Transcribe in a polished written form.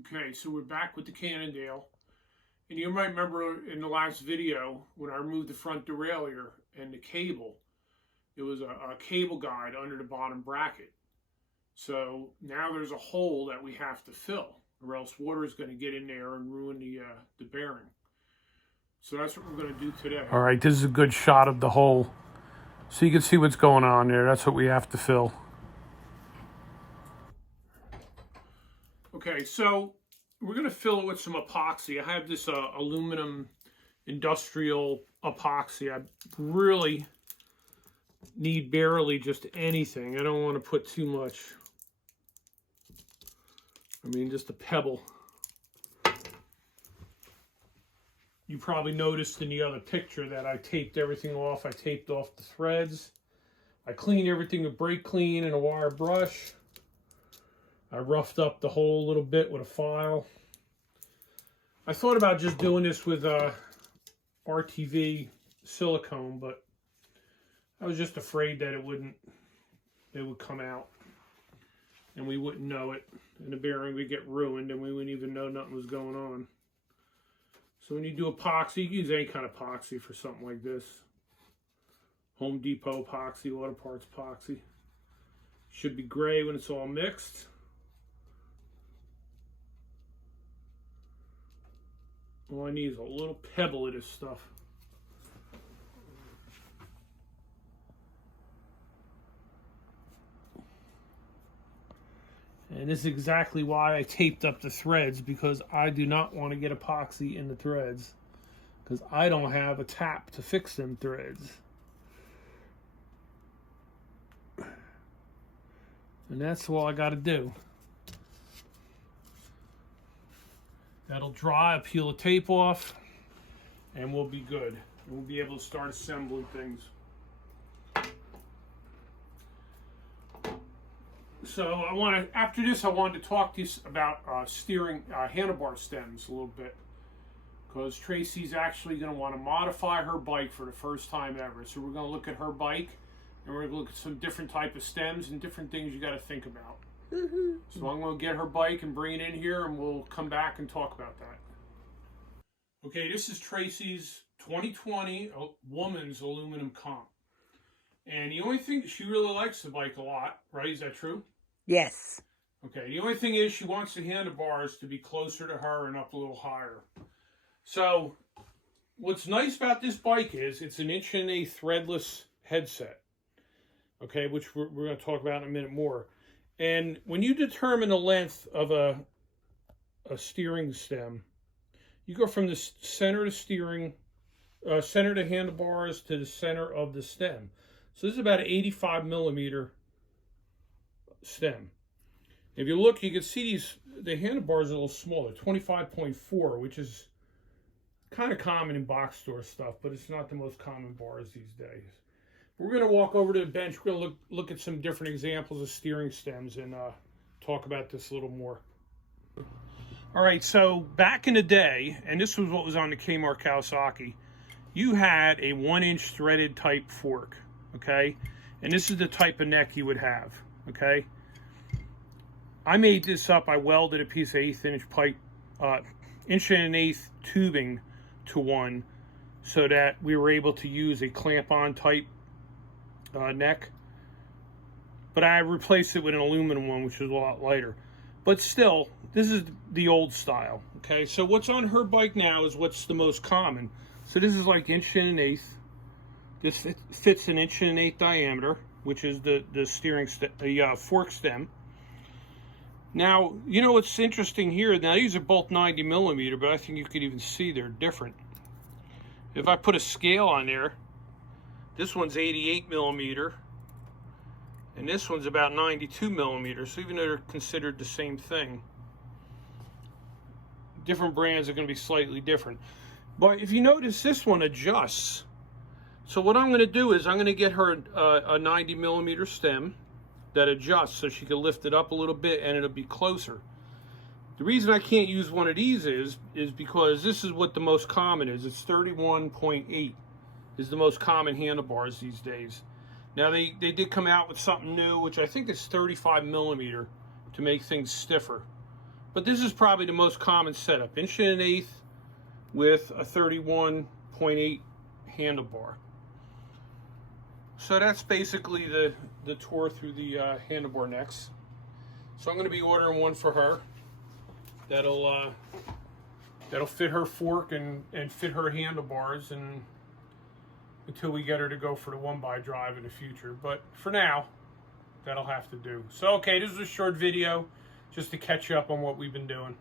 Okay, so we're back with the Cannondale. And you might remember in the last video when I removed the front derailleur and the cable, there was a cable guide under the bottom bracket. So now there's a hole that we have to fill, or else water is going to get in there and ruin the bearing. So that's what we're going to do today. All right, this is a good shot of the hole. So you can see what's going on there. That's what we have to fill. Okay, so we're going to fill it with some epoxy. I have this aluminum industrial epoxy. I really need barely just anything. I don't want to put too much. I mean, just a pebble. You probably noticed in the other picture that I taped everything off. I taped off the threads. I cleaned everything with brake clean and a wire brush. I roughed up the hole a little bit with a file. I thought about just doing this with RTV silicone, but I was just afraid that it would come out and we wouldn't know it, and the bearing would get ruined and we wouldn't even know nothing was going on. So when you do epoxy, you can use any kind of epoxy for something like this. Home Depot epoxy, auto parts epoxy. Should be gray when it's all mixed. All I need is a little pebble of this stuff. And this is exactly why I taped up the threads, because I do not want to get epoxy in the threads, because I don't have a tap to fix them threads. And that's all I got to do. That'll dry, I'll peel the tape off, and we'll be good. We'll be able to start assembling things. So after this, I wanted to talk to you about steering handlebar stems a little bit, because Tracy's actually going to want to modify her bike for the first time ever. So we're going to look at her bike, and we're going to look at some different type of stems and different things you got to think about. So I'm going to get her bike and bring it in here, and we'll come back and talk about that. Okay, this is Tracy's 2020 Woman's Aluminum Comp. And the only thing, she really likes the bike a lot, right? Is that true? Yes. Okay, the only thing is she wants the handlebars to be closer to her and up a little higher. So what's nice about this bike is it's an 1.1" threadless headset, okay, which we're going to talk about in a minute more. And when you determine the length of a steering stem, you go from the center of steering, center of the handlebars to the center of the stem. So this is about an 85 millimeter stem. If you look, you can see the handlebars are a little smaller, 25.4, which is kind of common in box store stuff, but it's not the most common bars these days. We're going to walk over to the bench. We're going to look at some different examples of steering stems and talk about this a little more. All right, so back in the day, and this was what was on the Kmart Kawasaki, you had a 1-inch threaded type fork, okay? And this is the type of neck you would have, okay? I made this up. I welded a piece of 1/8" pipe, 1.1" tubing to one, so that we were able to use a clamp-on type neck, but I replaced it with an aluminum one, which is a lot lighter. But still, this is the old style. Okay, so what's on her bike now is what's the most common. So this is like 1.1". This fits an 1.1" diameter, which is the fork stem. Now, you know what's interesting here? Now these are both 90 millimeter, but I think you could even see they're different. If I put a scale on there, this one's 88 millimeter, and this one's about 92 millimeters. So even though they're considered the same thing, different brands are going to be slightly different. But if you notice, this one adjusts. So what I'm going to do is I'm going to get her a 90 millimeter stem that adjusts so she can lift it up a little bit and it'll be closer. The reason I can't use one of these is because this is what the most common is. It's 31.8. is the most common handlebars these days. Now they did come out with something new, which I think is 35 millimeter to make things stiffer. But this is probably the most common setup. 1 1/8" with a 31.8 handlebar. So that's basically the tour through the handlebar necks. So I'm going to be ordering one for her. That'll fit her fork and fit her handlebars, and until we get her to go for the 1x drive in the future. But for now, that'll have to do. So okay, this is a short video just to catch you up on what we've been doing.